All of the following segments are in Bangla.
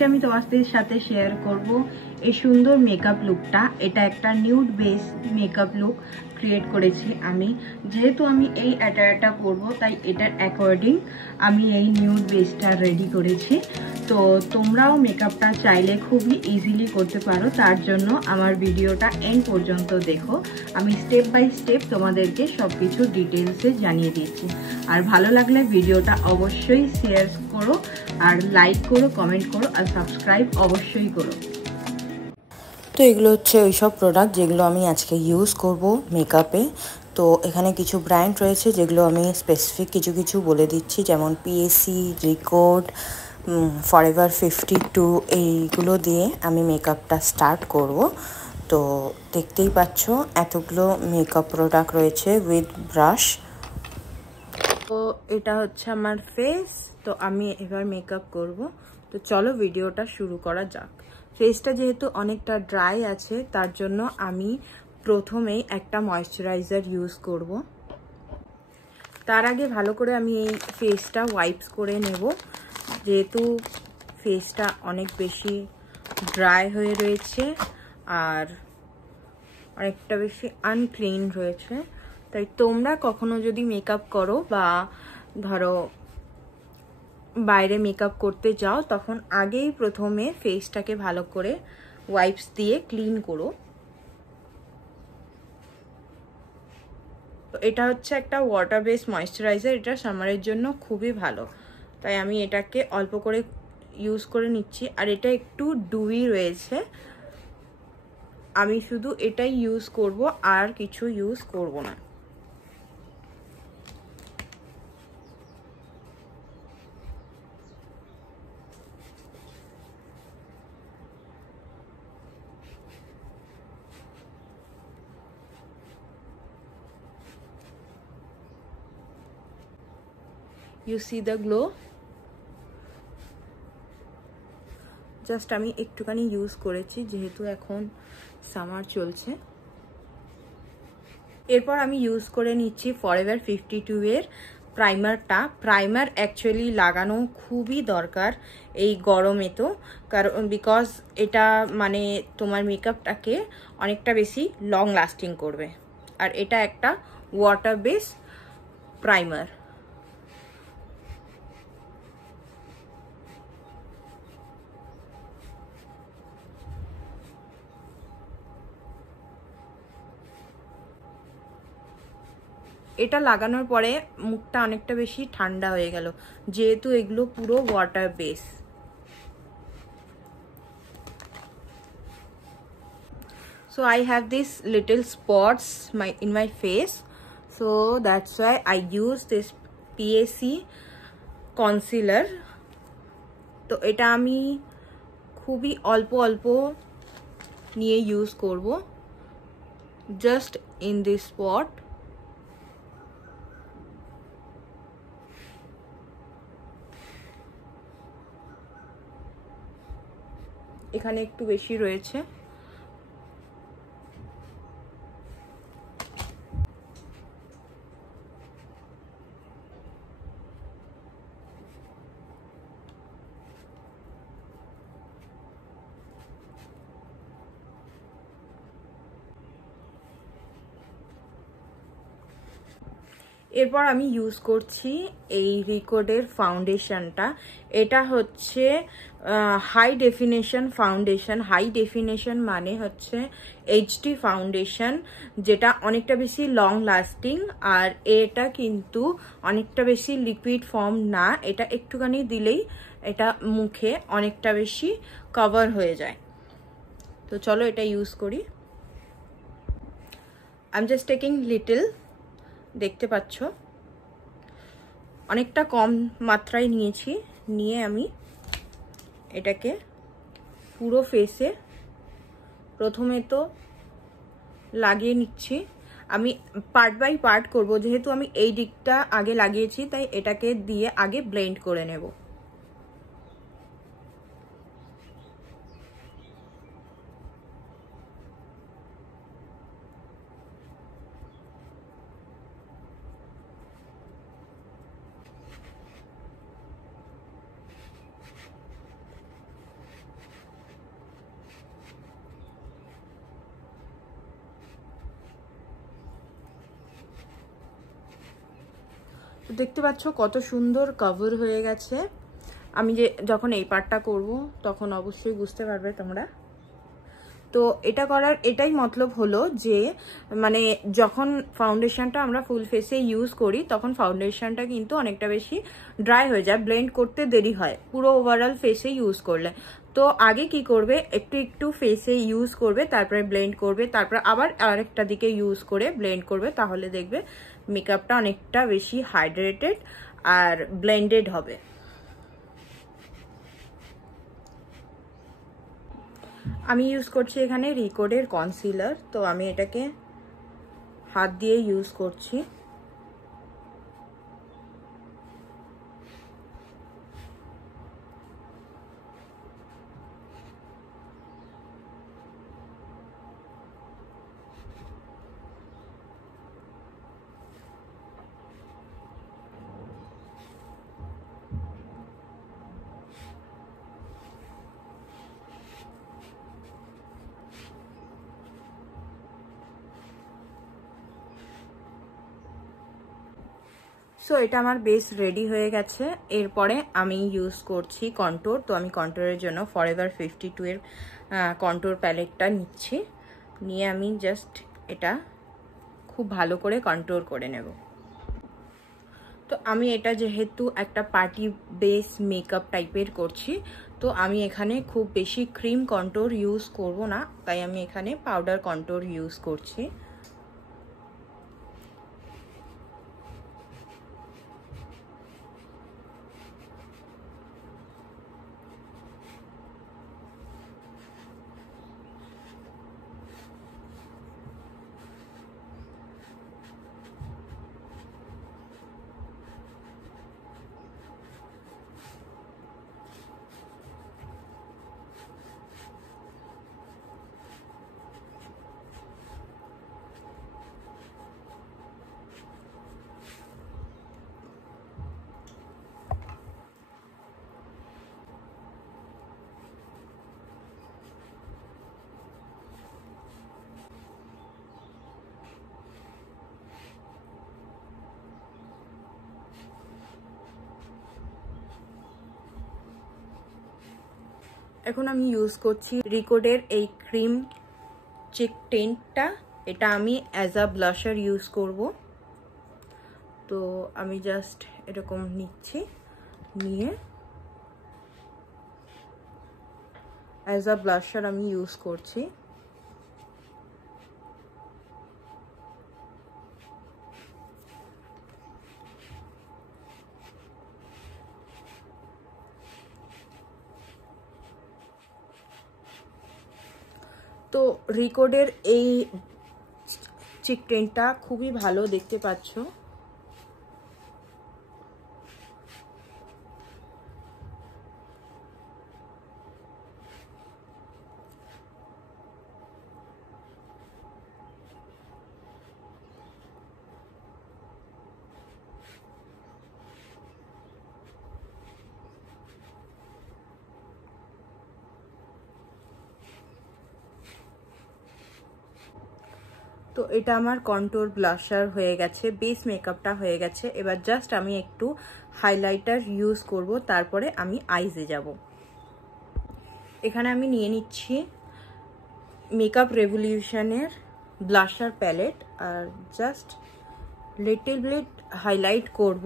আজকে আমি তোমাদের সাথে শেয়ার করব এই সুন্দর মেকআপ লুকটা। এটা একটা nude base makeup look create করেছি আমি। যেহেতু আমি এই অ্যাটায়ারটা পরবো তাই এটার অ্যাকর্ডিং আমি এই নিউড বেসটা রেডি করেছি। তো তোমরাও মেকআপটা চাইলে খুবই ইজিলি করতে পারো, তার জন্য আমার ভিডিওটা এন্ড পর্যন্ত দেখো। আমি স্টেপ বাই স্টেপ তোমাদেরকে সব কিছু ডিটেলসে জানিয়ে দিচ্ছি। আর ভালো লাগলে ভিডিওটা অবশ্যই শেয়ার করো, আর লাইক করো, কমেন্ট করো, আর সাবস্ক্রাইব অবশ্যই করো। তো এগুলো হচ্ছে ওই সব প্রোডাক্ট যেগুলো আমি আজকে ইউজ করব মেকআপে। তো এখানে কিছু ব্র্যান্ড রয়েছে যেগুলো আমি স্পেসিফিক কিছু বলে দিচ্ছি, যেমন পিএসি, রিকর্ড, ফরএভার 52, এইগুলো দিয়ে আমি মেকআপটা স্টার্ট করব। তো দেখতেই পাচ্ছ এতগুলো মেকআপ প্রোডাক্ট রয়েছে উইথ ব্রাশ। তো এটা হচ্ছে আমার ফেস। তো আমি এবার মেকআপ করব। তো চলো ভিডিওটা শুরু করা যাক। ফেসটা যেহেতু অনেকটা ড্রাই আছে তার জন্য আমি প্রথমেই একটা ময়শ্চারাইজার ইউজ করব। তার আগে ভালো করে আমি এই ফেসটা ওয়াইপস করে নেব, যেহেতু ফেসটা অনেক বেশি ড্রাই হয়ে রয়েছে আর অনেকটা বেশি আনক্লিন রয়েছে। তাই তোমরা কখনো যদি মেকআপ করো বা ধরো বাইরে মেকআপ করতে যাও তখন আগেই প্রথমে ফেসটাকে ভালো করে ওয়াইপস দিয়ে ক্লিন করো। তো এটা হচ্ছে একটা ওয়াটার বেস ময়েশ্চারাইজার, এটা সামারের জন্য খুবই ভালো, তাই আমি এটাকে অল্প করে ইউজ করে নিচ্ছি। আর এটা একটু ডুই রয়েছে, আমি শুধু এটাই ইউজ করব, আর কিছু ইউজ করব না। You see the glow? Just আমি একটুখানি ইউজ করেছি যেহেতু এখন সামার চলছে। এরপর আমি ইউজ করে নিচ্ছি ফরএভার 52 এর প্রাইমারটা। প্রাইমার অ্যাকচুয়ালি লাগানো খুবই দরকার এই গরমে, তো কারণ বিকজ এটা মানে তোমার মেকআপটাকে অনেকটা বেশি লং লাস্টিং করবে। আর এটা একটা ওয়াটার বেস প্রাইমার। এটা লাগানোর পরে মুখটা অনেকটা বেশি ঠান্ডা হয়ে গেল, যেহেতু এগুলো পুরো water base. So I have these little spots in my face, so that's why I use this PAC concealer. তো এটা আমি খুবই অল্প অল্প নিয়ে ইউজ করব, জাস্ট ইন দিস স্পট। এখানে একটু বেশি রয়েছে। এরপর আমি ইউজ করছি এই রিকর্ডের ফাউন্ডেশনটা। এটা হচ্ছে high definition foundation. High definition মানে হচ্ছে এইচডি ফাউন্ডেশন, যেটা অনেকটা বেশি লং লাস্টিং। আর এটা কিন্তু অনেকটা বেশি লিকুইড ফর্ম না, এটা একটুখানি দিলেই এটা মুখে অনেকটা বেশি কভার হয়ে যায়। তো চলো এটা ইউজ করি। I am just taking little, দেখতে পাচ্ছ অনেকটা কম মাত্রায় নিয়েছি। নিয়ে আমি এটাকে পুরো ফেসে প্রথমে তো লাগিয়ে নিচ্ছি। আমি পার্ট বাই পার্ট করব, যেহেতু আমি এই দিকটা আগে লাগিয়েছি তাই এটাকে দিয়ে আগে ব্লেন্ড করে নেব। দেখতে পাচ্ছ কত সুন্দর কভার হয়ে গেছে। আমি যখন এই পার্টটা করব তখন অবশ্যই বুঝতে পারবে তোমরা। তো এটা করার এটাই মতলব হলো যে মানে যখন ফাউন্ডেশনটা আমরা ফুল ফেসে ইউজ করি তখন ফাউন্ডেশনটা কিন্তু অনেকটা বেশি ড্রাই হয়ে যায়, ব্লেন্ড করতে দেরি হয় পুরো ওভারঅল ফেসে ইউজ করলে। তো আগে কি করবে, একটু একটু ফেসে ইউজ করবে, তারপরে ব্লেন্ড করবে, তারপরে আবার আরেকটা দিকে ইউজ করে ব্লেন্ড করবে, তাহলে দেখবে মেকআপটা অনেকটা বেশি হাইড্রেটেড আর ব্লেন্ডেড হবে। আমি ইউজ করছি এখানে রিকোডের কনসিলার। তো আমি এটাকে হাত দিয়ে ইউজ করছি। সো এটা আমার বেস রেডি হয়ে গেছে। এরপরে আমি ইউজ করছি কন্ট্যুর। তো আমি কন্ট্যুরের জন্য ফরএভার 52 এর কন্ট্যুর প্যালেটটা নিচ্ছি, নিয়ে আমি জাস্ট এটা খুব ভালো করে কন্ট্যুর করে নেব। তো আমি এটা যেহেতু একটা পার্টি বেস মেকআপ টাইপের করছি, তো আমি এখানে খুব বেশি ক্রিম কন্ট্যুর ইউজ করব না, তাই আমি এখানে পাউডার কন্ট্যুর ইউজ করছি। এখন আমি ইউজ করছি রিকোডের এই ক্রিম চিক টেন্টটা। এটা আমি অ্যাজ আ ব্লাশার ইউজ করব। তো আমি জাস্ট এরকম নিচ্ছি, নিয়ে অ্যাজ আ ব্লাশার আমি ইউজ করছি। তো রিকোডের এই চিক টেন্টটা খুবই ভালো, দেখতে পাচ্ছ। তো এটা আমার কন্ট্যুর ব্লাশার হয়ে গেছে, বেস মেকআপটা হয়ে গেছে। এবার জাস্ট আমি একটু হাইলাইটার ইউজ করব, তারপরে আমি আইজে যাব। এখানে আমি নিয়ে নিচ্ছি মেকআপ রেভলিউশনের ব্লাশার প্যালেট, আর জাস্ট লিটল বিট হাইলাইট করব।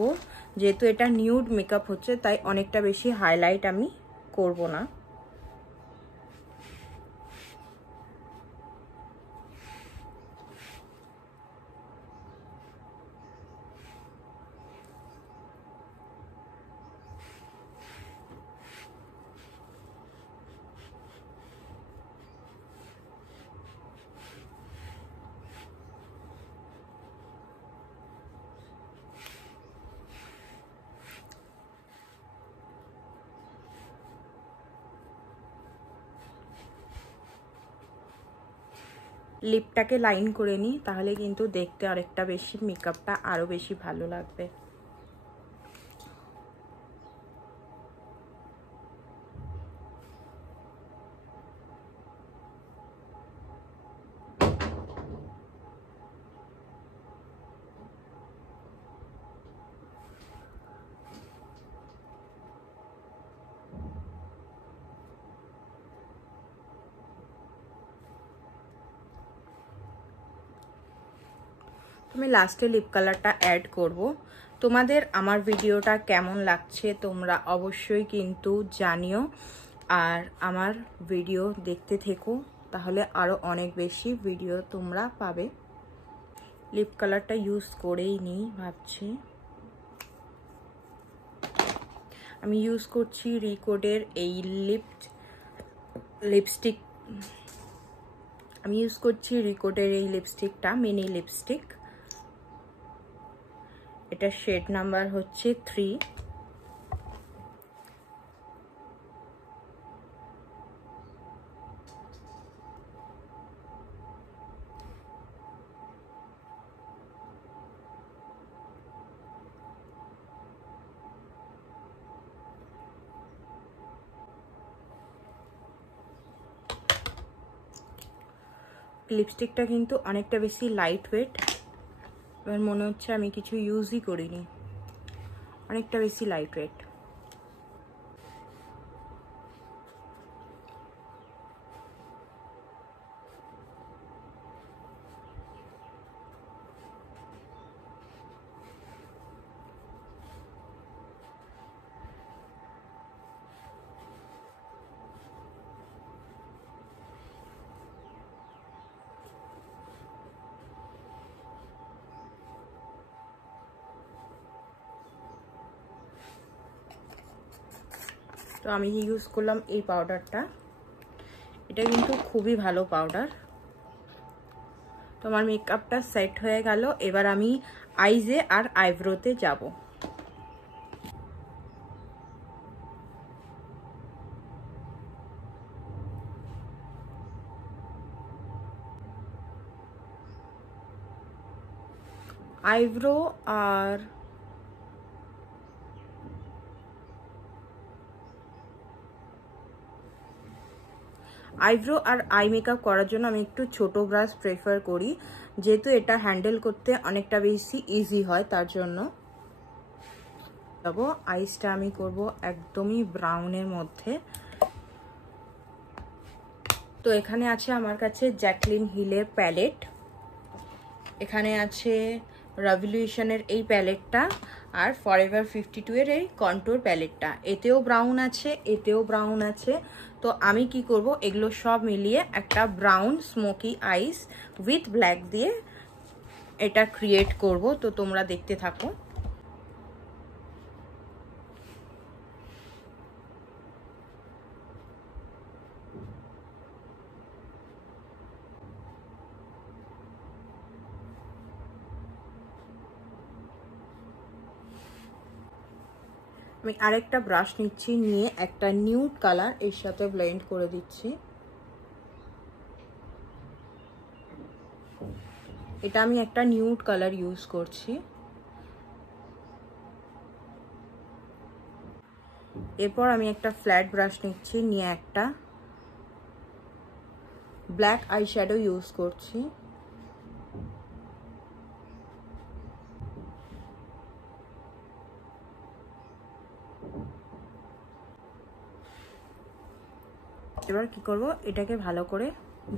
যেহেতু এটা নিউড মেকআপ হচ্ছে, তাই অনেকটা বেশি হাইলাইট আমি করব না। লিপটাকে লাইন করে নিই, তাহলে কিন্তু দেখতে আরেকটা বেশি মেকআপটা আরো বেশি ভালো লাগবে। আমি লাস্টে লিপ কালারটা অ্যাড করব। তোমাদের আমার ভিডিওটা কেমন লাগছে তোমরা অবশ্যই কিন্তু জানিও, আর আমার ভিডিও দেখতে থেকো, তাহলে আরও অনেক বেশি ভিডিও তোমরা পাবে। লিপ কালারটা ইউজ করেই নিই ভাবছি। আমি ইউজ করছি রিকোডের এই লিপস্টিক। আমি ইউজ করছি রিকোডের এই লিপস্টিকটা, মিনি লিপস্টিক। এটা শেড নাম্বার হচ্ছে 3। লিপস্টিকটা কিন্তু অনেকটা বেশি লাইট ওয়েট। এবার মনে হচ্ছে আমি কিছু ইউজই করিনি, অনেকটা বেশি লাইট ওয়েট। তো আমি ইউজ করলাম এই পাউডারটা, এটা কিন্তু খুবই ভালো পাউডার। তো আমার মেকআপটা সেট হয়ে গেল। এবার আমি আইজে আর আইব্রোতে যাব। আইব্রো আর আই মেকআপ করার জন্য আমি একটু ছোট ব্রাশ প্রেফার করি, যেহেতু এটা হ্যান্ডেল করতে অনেকটা বেশি ইজি হয়, তার জন্য। যাবো আইসটা আমি করব একদমই ব্রাউনের মধ্যে। তো এখানে আছে আমার কাছে জ্যাকলিন হিলের প্যালেট, এখানে আছে রেভলিউশনের এই প্যালেটটা, আর ফরএভার 52 এর এই কন্ট্যুর প্যালেটটা। এতেও ব্রাউন আছে, এতেও ব্রাউন আছে। তো আমি কি করব, এগুলো সব মিলিয়ে একটা brown smoky eyes with black দিয়ে এটা ক্রিয়েট করব। তো তোমরা দেখতে থাকো। আমি আরেকটা ব্রাশ নিচ্ছি, নিয়ে একটা নিউড কালার এর সাথে ব্লেন্ড করে দিচ্ছি। এটা আমি একটা নিউড কালার ইউজ করছি। এরপর আমি একটা ফ্ল্যাট ব্রাশ নিচ্ছি, নিয়ে একটা ব্ল্যাক আই শ্যাডো ইউজ করছি। এবার কি করব, এটাকে ভালো করে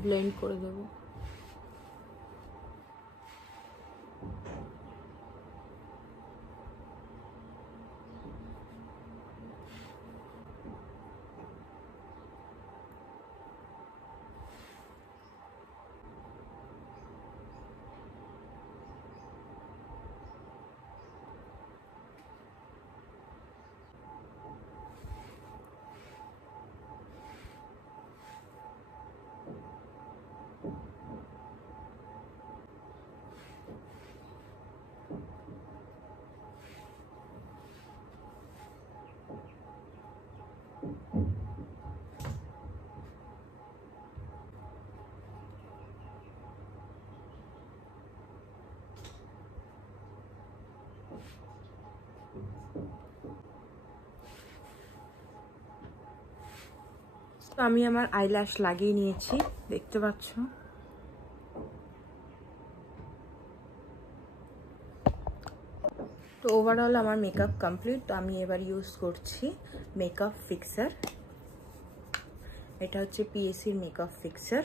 ব্লেন্ড করে দেব। তো আমি আমার আইল্যাশ লাগিয়ে নিয়েছি, দেখতে পাচ্ছ। তো ওভারঅল আমার মেকআপ কমপ্লিট। তো আমি এবার ইউজ করছি মেকআপ ফিক্সার। এটা হচ্ছে পিএসির মেকআপ ফিক্সার।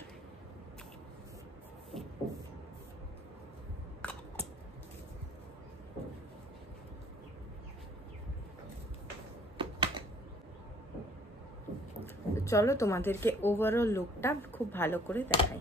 চলো তোমাদেরকে ওভারঅল লুকটা খুব ভালো করে দেখাই।